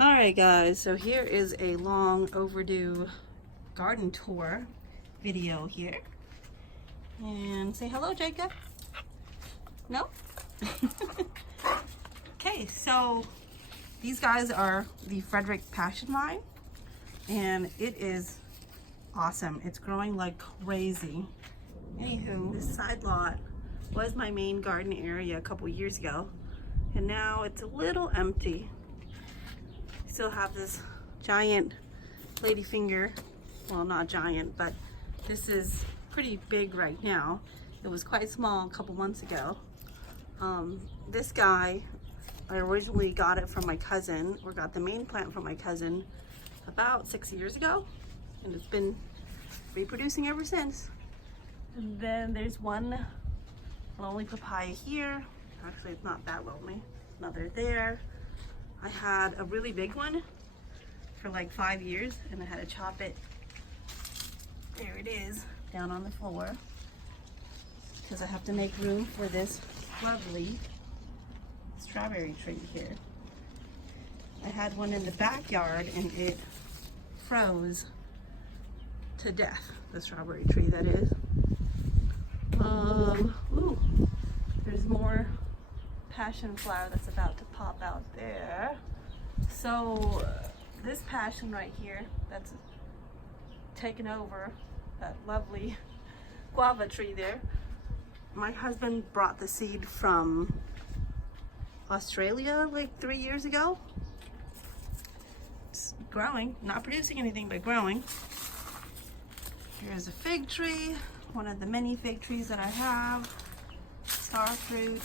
Alright guys, so here is a long overdue garden tour video here. And say hello, Jacob. No? Okay, so these guys are the Frederick Passion Vine, and it is awesome. It's growing like crazy. Anywho, this side lot was my main garden area a couple years ago, and now it's a little empty. Still have this giant ladyfinger. Well, not giant, but this is pretty big right now. It was quite small a couple months ago. This guy, I originally got it from my cousin, or got the main plant from my cousin about 6 years ago, and it's been reproducing ever since. And then there's one lonely papaya here. Actually, it's not that lonely. Another there. I had a really big one for like 5 years, and I had to chop it. There it is, down on the floor, because I have to make room for this lovely strawberry tree here. I had one in the backyard and it froze to death, the strawberry tree that is. Ooh, there's more passion flower that's about to pop out there. So this passion right here that's taken over that lovely guava tree there, my husband brought the seed from Australia like 3 years ago. It's growing, not producing anything, but growing. Here's a fig tree, one of the many fig trees that I have. Star fruit,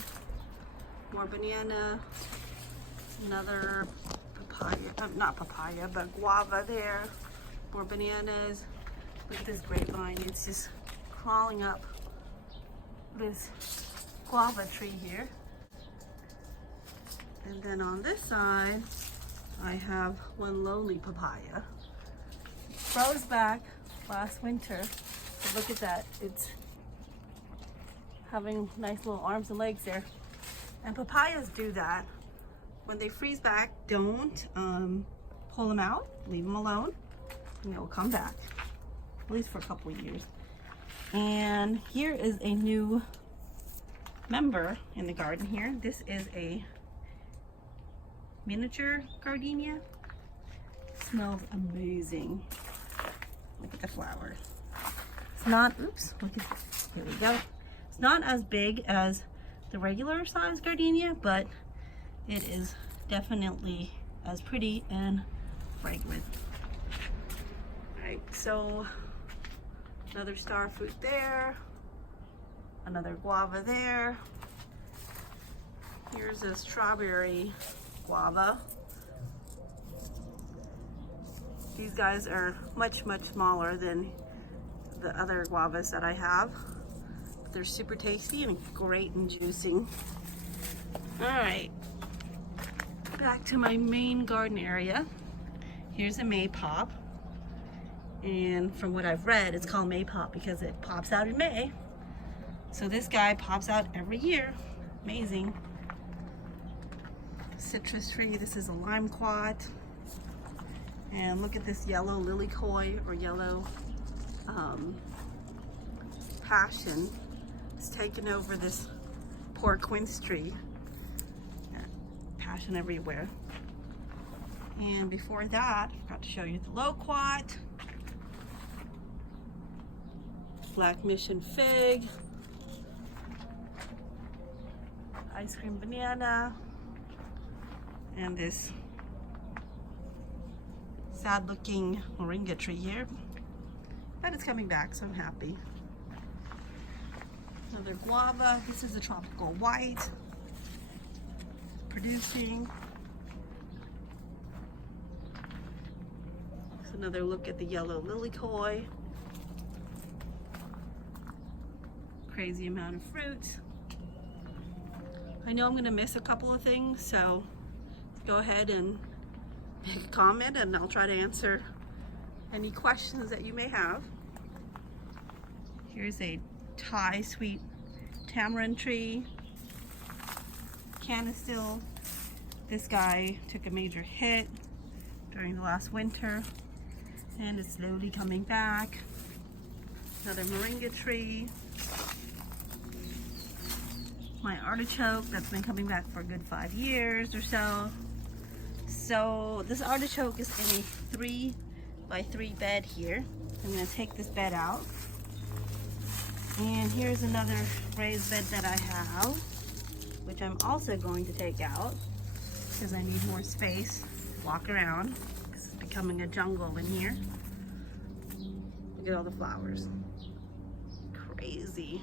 more banana, another papaya, not papaya, but guava there, more bananas. Look at this grapevine, it's just crawling up this guava tree here. And then on this side, I have one lonely papaya. It froze back last winter. But look at that, it's having nice little arms and legs there. And papayas do that. When they freeze back, don't pull them out, leave them alone, and they'll come back, at least for a couple of years. And here is a new member in the garden here. This is a miniature gardenia. Smells amazing. Look at the flower. It's not, oops, look at, here we go. It's not as big as the regular size gardenia, but it is definitely as pretty and fragrant. All right, so another star fruit there, another guava there. Here's a strawberry guava. These guys are much smaller than the other guavas that I have. But they're super tasty and great and juicing. All right, back to my main garden area. Here's a maypop. And from what I've read, it's called maypop because it pops out in May. So this guy pops out every year. Amazing. Citrus tree, this is a limequat. And look at this yellow lilycoy, or yellow passion. It's taken over this poor quince tree. Passion everywhere. And before that, I forgot to show you the loquat, Black Mission fig, ice cream banana, and this sad looking moringa tree here. But it's coming back, so I'm happy. Another guava. This is a tropical white, producing. So another look at the yellow lilycoy. Crazy amount of fruit. I know I'm gonna miss a couple of things, so go ahead and make a comment and I'll try to answer any questions that you may have. Here's a Thai sweet tamarind tree. Canistil. This guy took a major hit. during the last winter, and it's slowly coming back. Another moringa tree. My artichoke that's been coming back for a good 5 years or so. So this artichoke is in a 3x3 bed here. I'm going to take this bed out. And here's another raised bed that I have, which I'm also going to take out because I need more space to walk around because it's becoming a jungle in here. Look at all the flowers. Crazy.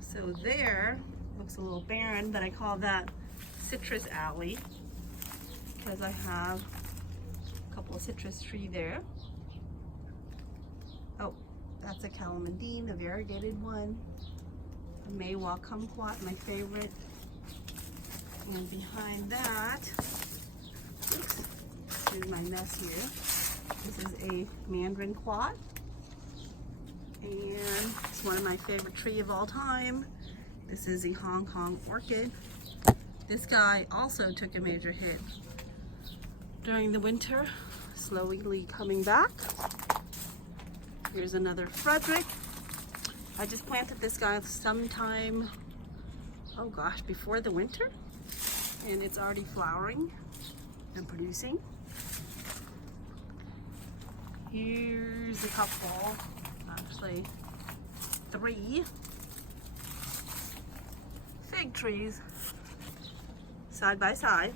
So there, looks a little barren, but I call that citrus alley because I have a couple of citrus trees there. Oh, that's a calamandine, a variegated one. A Maywa kumquat, my favorite. And behind that, oops, here's my mess here. This is a mandarin quat. And it's one of my favorite trees of all time. This is a Hong Kong orchid. This guy also took a major hit during the winter, slowly coming back. Here's another Frederick. I just planted this guy sometime, oh gosh, before the winter, and it's already flowering and producing. Here's a couple, actually 3 fig trees side by side.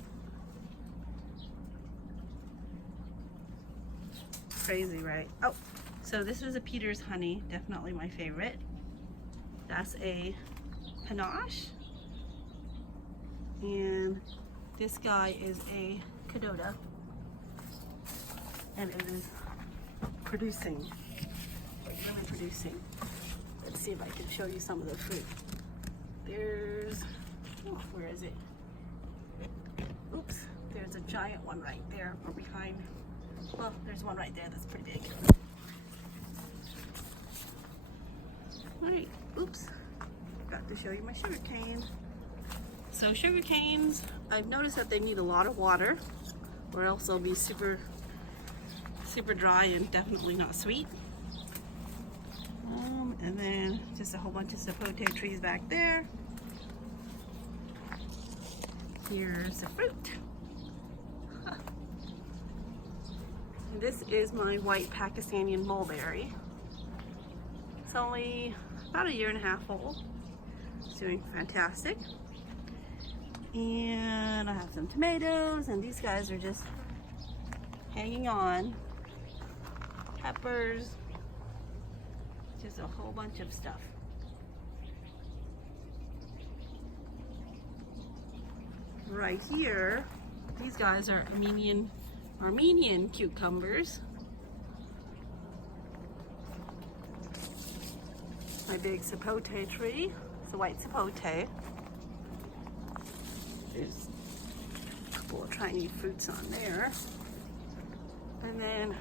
Crazy, right? Oh, so this is a Peter's honey, definitely my favorite. That's a panache. And this guy is a Cadota. And it is producing, really producing. Let's see if I can show you some of the fruit. There's, oh, where is it? Oops, there's a giant one right there, or behind. Well, there's one right there that's pretty big. All right, oops, forgot to show you my sugar cane. So sugar canes, I've noticed that they need a lot of water, or else they'll be super dry and definitely not sweet. And then just a whole bunch of sapote trees back there. Here's the fruit. This is my white Pakistani mulberry. It's only about 1.5 years old. It's doing fantastic. And I have some tomatoes, and these guys are just hanging on. Peppers, just a whole bunch of stuff. Right here, these guys are Armenian cucumbers. My big sapote tree. It's a white sapote. There's a couple of tiny fruits on there. And then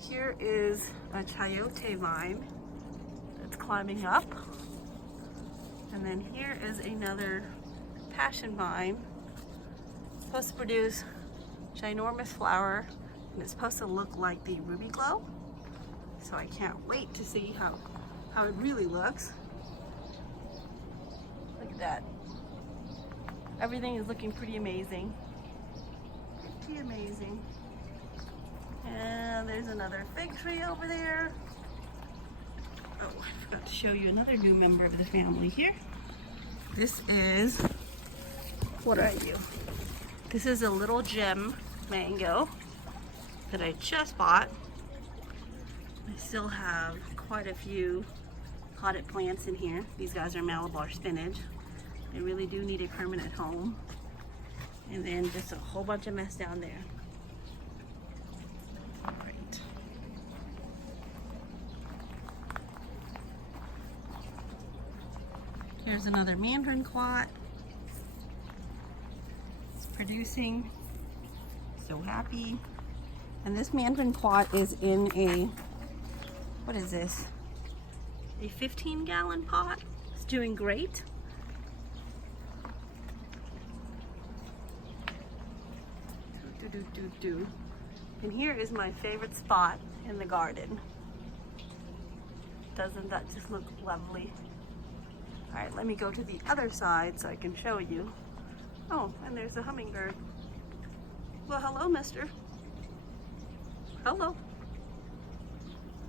here is a chayote vine that's climbing up. And then here is another passion vine. It's supposed to produce ginormous flower, and it's supposed to look like the Ruby Glow. So I can't wait to see how it really looks. Look at that. Everything is looking pretty amazing. Pretty amazing. And there's another fig tree over there. Oh, I forgot to show you another new member of the family here. This is, what are you? This is a little gem mango that I just bought. I still have quite a few potted plants in here. These guys are Malabar spinach. They really do need a permanent home. And then just a whole bunch of mess down there. Right. Here's another mandarin quat. It's producing. So happy. And this mandarin quat is in a, what is this? A 15-gallon pot. It's doing great. And here is my favorite spot in the garden. Doesn't that just look lovely? All right, let me go to the other side so I can show you. Oh, and there's a hummingbird. Well, hello, mister. Hello.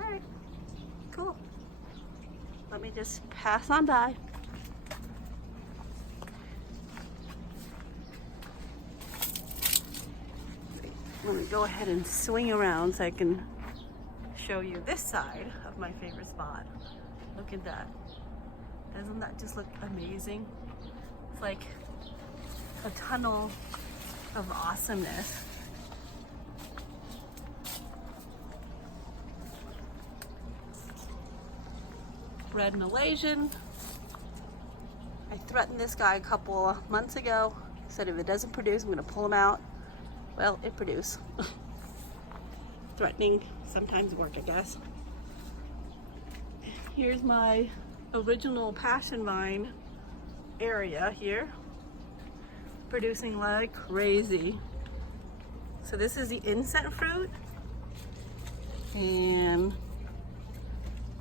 All right, cool. Let me just pass on by. Let me go ahead and swing around so I can show you this side of my favorite spot. Look at that. Doesn't that just look amazing? It's like a tunnel of awesomeness. Red Malaysian. I threatened this guy a couple of months ago. Said if it doesn't produce, I'm gonna pull him out. Well, it produced. Threatening sometimes work, I guess. Here's my original passion vine area here, producing like crazy. So this is the incense fruit, and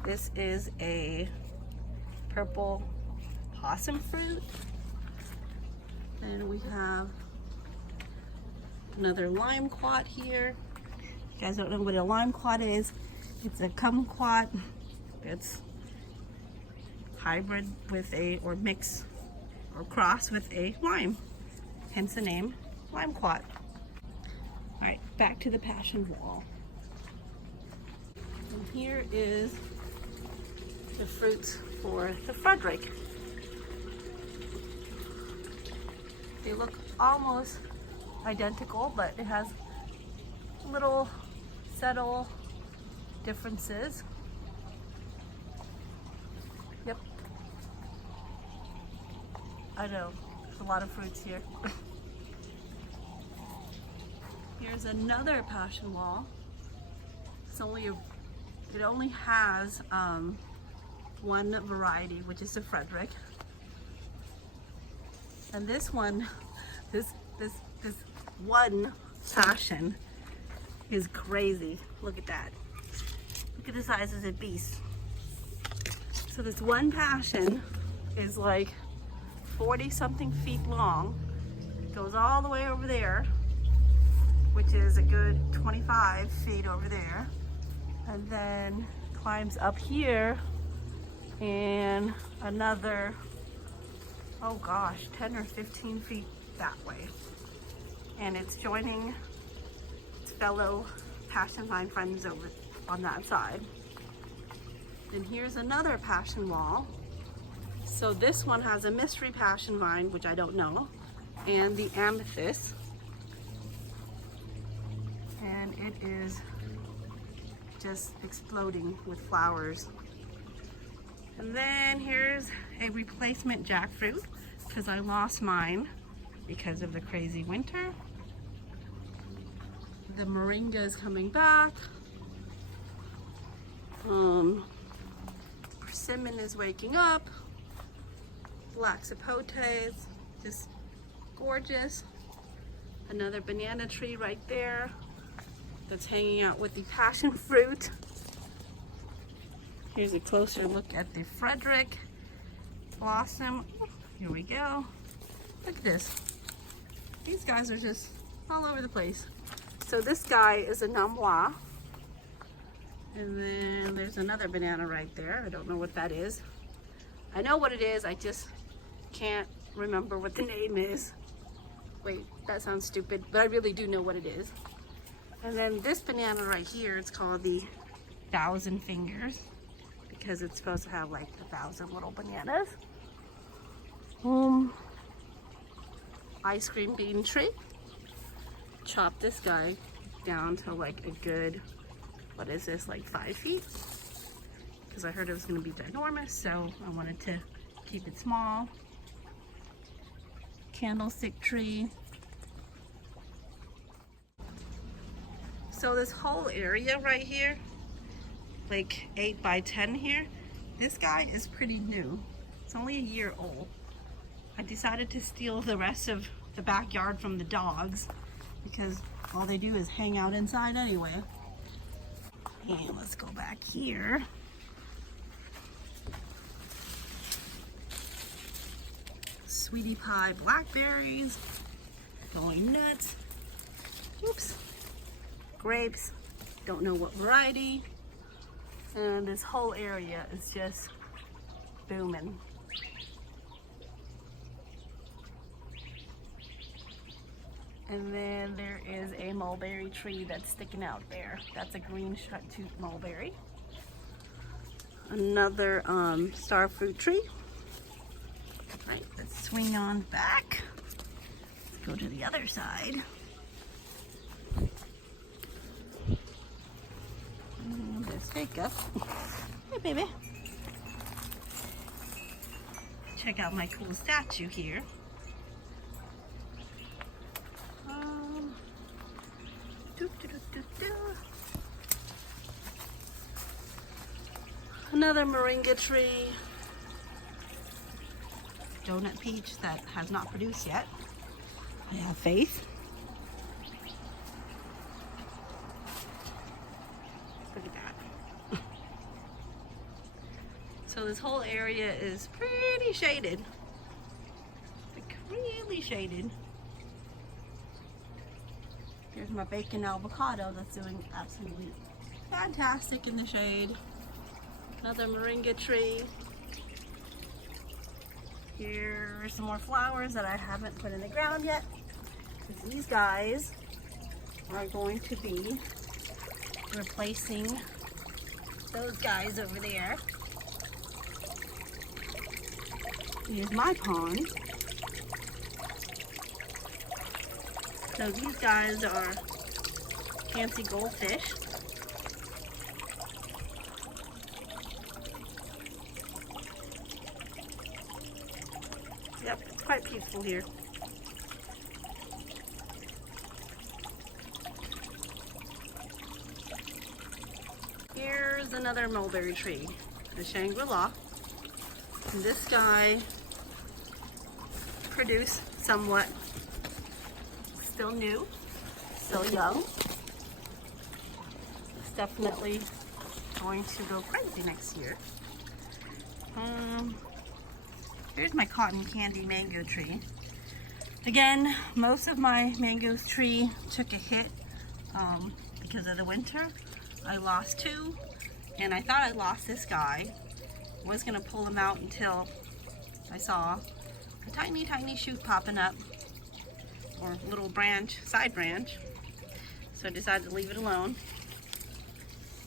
this is a purple possum fruit, and we have another limequat here. If you guys don't know what a limequat is, it's a kumquat. It's hybrid with or mix or cross with a lime, hence the name limequat. All right, back to the passion wall. And here is the fruits for the Frederick. They look almost identical, but it has little subtle differences. Yep. I know, there's a lot of fruits here. Here's another passion wall. It's only it only has one variety, which is the Frederick. And this one, this one passion is crazy. Look at that. Look at the size of the beast. So this one passion is like 40 something feet long. Goes all the way over there, which is a good 25 feet over there. And then climbs up here and another, oh gosh, 10 or 15 feet that way. And it's joining its fellow passion vine friends over on that side. Then here's another passion wall. So this one has a mystery passion vine, which I don't know, and the amethyst. And it is just exploding with flowers. And then here's a replacement jackfruit, because I lost mine because of the crazy winter. The moringa is coming back. Persimmon is waking up. Black sapote is just gorgeous. Another banana tree right there that's hanging out with the passion fruit. Here's a closer look at the Frederick blossom. Here we go. Look at this. These guys are just all over the place. So this guy is a Namwa. And then there's another banana right there. I don't know what that is. I know what it is, I just can't remember what the name is. Wait, that sounds stupid, but I really do know what it is. And then this banana right here, it's called the 1,000 Fingers, because it's supposed to have like 1,000 little bananas. Ice cream bean tree. Chop this guy down to like a good, what is this, like 5 feet? Because I heard it was going to be ginormous, so I wanted to keep it small. Candlestick tree. So this whole area right here, like 8 by 10 here, this guy is pretty new. It's only a year old. I decided to steal the rest of the backyard from the dogs, because all they do is hang out inside anyway. And let's go back here. Sweetie pie blackberries, going nuts. Oops. Grapes, don't know what variety. And this whole area is just booming. And then there is a mulberry tree that's sticking out there. That's a green short-tooth mulberry. Another star fruit tree. All right, let's swing on back. Let's go to the other side. And there's Jacob. Hey, baby. Check out my cool statue here. Another moringa tree. Donut peach that has not produced yet. I have faith. Look at that. So this whole area is pretty shaded. Like really shaded. Here's my bacon avocado that's doing absolutely fantastic in the shade. Another moringa tree. Here are some more flowers that I haven't put in the ground yet. These guys are going to be replacing those guys over there. Here's my pond. So these guys are fancy goldfish. Yep, it's quite peaceful here. Here's another mulberry tree, the Shangri-La. And this guy produced somewhat. Still new, still young. It's definitely going to go crazy next year. Here's my cotton candy mango tree. Again, most of my mango tree took a hit because of the winter. I lost two, and I thought I lost this guy. I was gonna pull him out until I saw a tiny, tiny shoot popping up, or little branch, side branch. So I decided to leave it alone.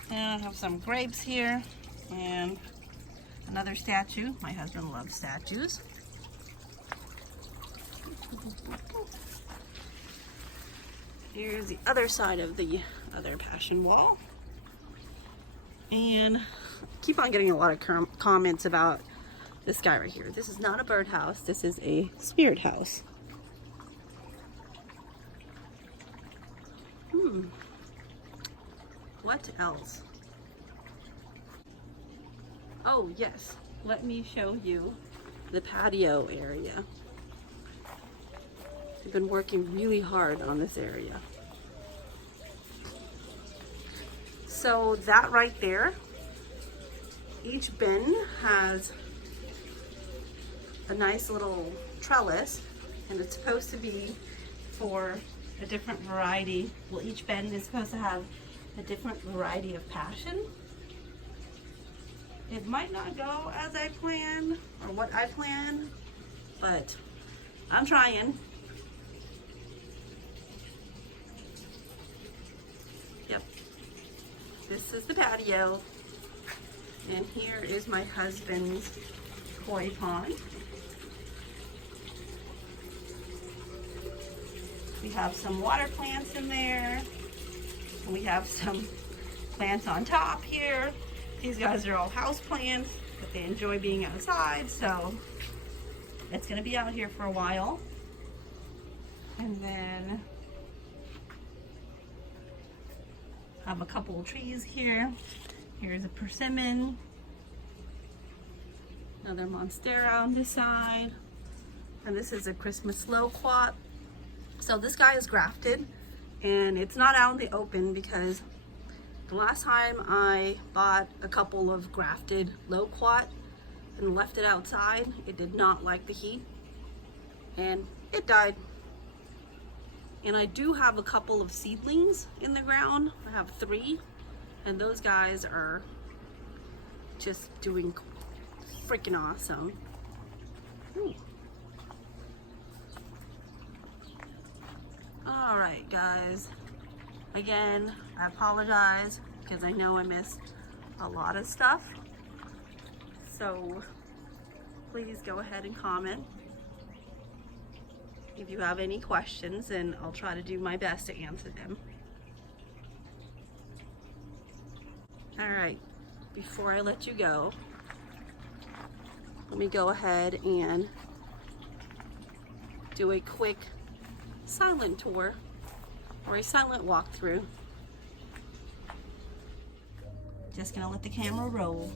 And I have some grapes here, and another statue. My husband loves statues. Here's the other side of the other passion wall. And I keep on getting a lot of comments about this guy right here. This is not a birdhouse, this is a spirit house. What else? Oh yes, let me show you the patio area. I've been working really hard on this area. So that right there, each bin has a nice little trellis, and it's supposed to be for a different variety. Well, each bin is supposed to have a different variety of passion. It might not go as I plan or what I plan, but I'm trying. Yep. This is the patio, and here is my husband's koi pond. We have some water plants in there. We have some plants on top here. These guys are all house plants, but they enjoy being outside, so it's gonna be out here for a while. And then I have a couple of trees here. Here's a persimmon, another monstera on this side, and this is a Christmas loquat. So this guy is grafted. and it's not out in the open because the last time I bought a couple of grafted loquat and left it outside, it did not like the heat and it died. And I do have a couple of seedlings in the ground. I have 3, and those guys are just doing freaking awesome. Ooh. All right, guys. Again, I apologize because I know I missed a lot of stuff. So please go ahead and comment if you have any questions, and I'll try to do my best to answer them. All right, before I let you go, let me go ahead and do a quick silent tour or a silent walkthrough. Just gonna let the camera roll.